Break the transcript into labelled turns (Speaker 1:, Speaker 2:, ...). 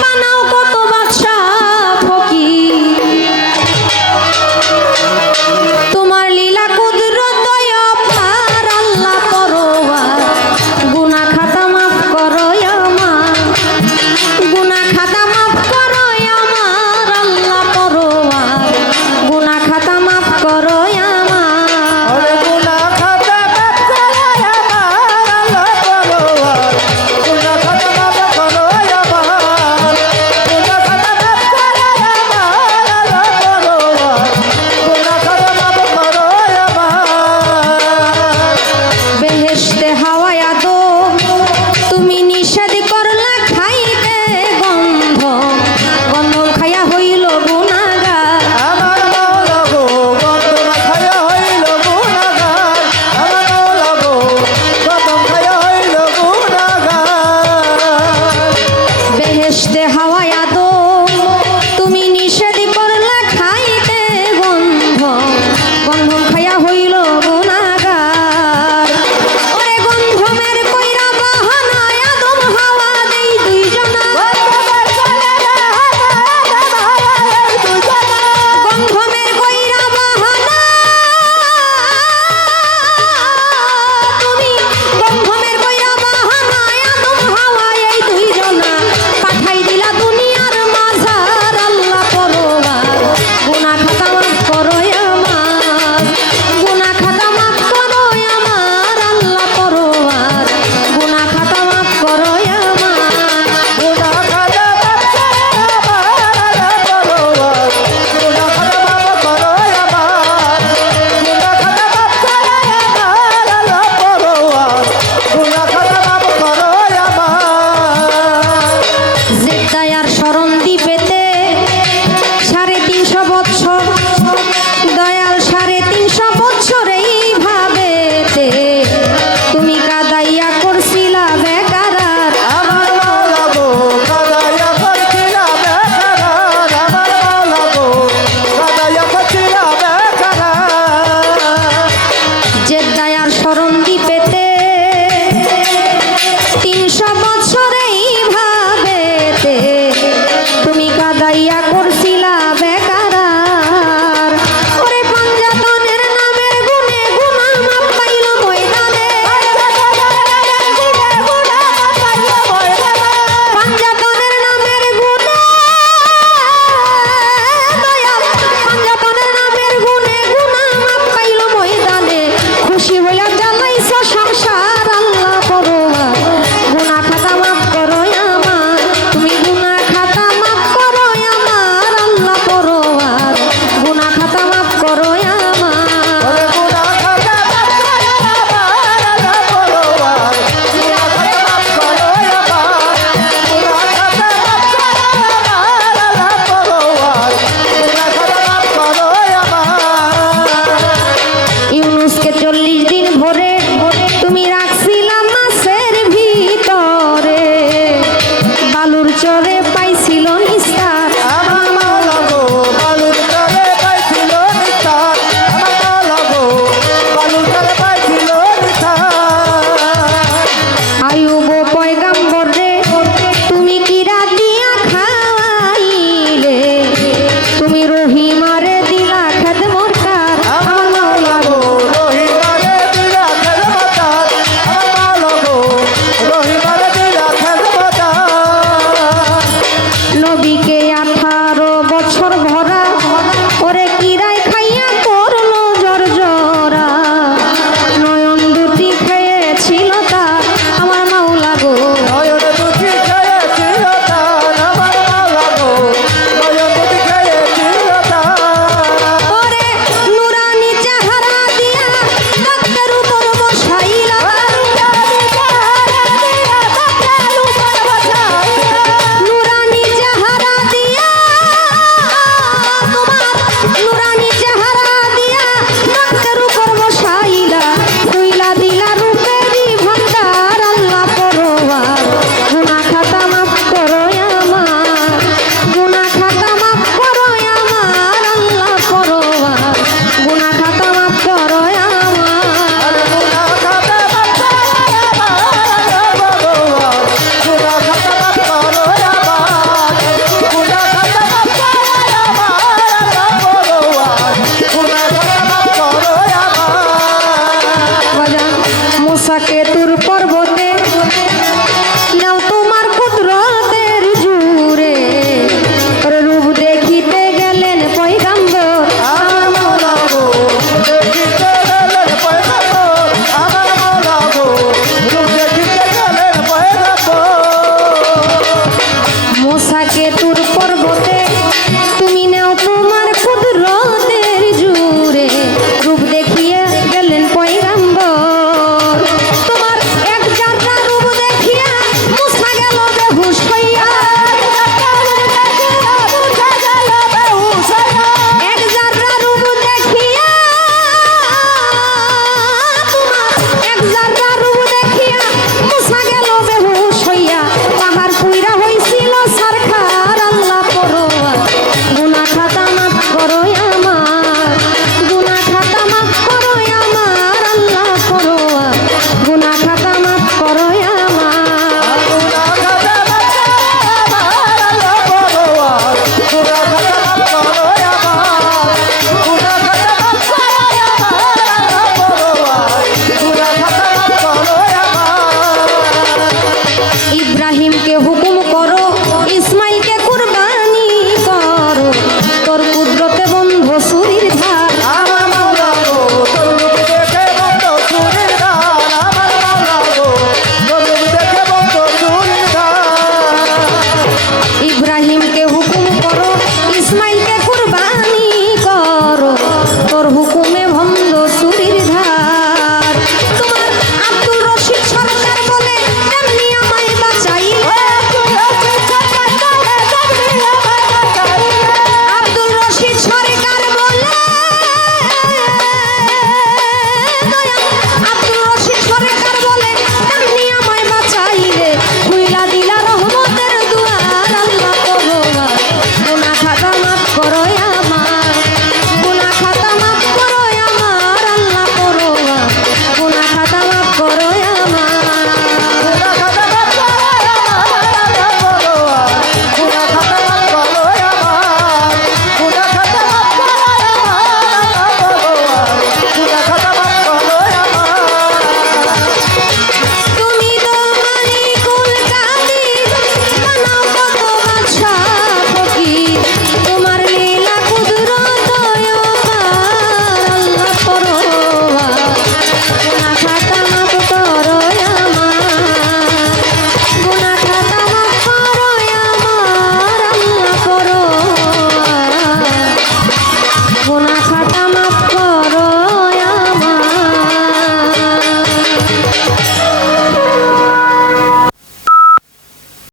Speaker 1: বানাও কত বাদশাহ।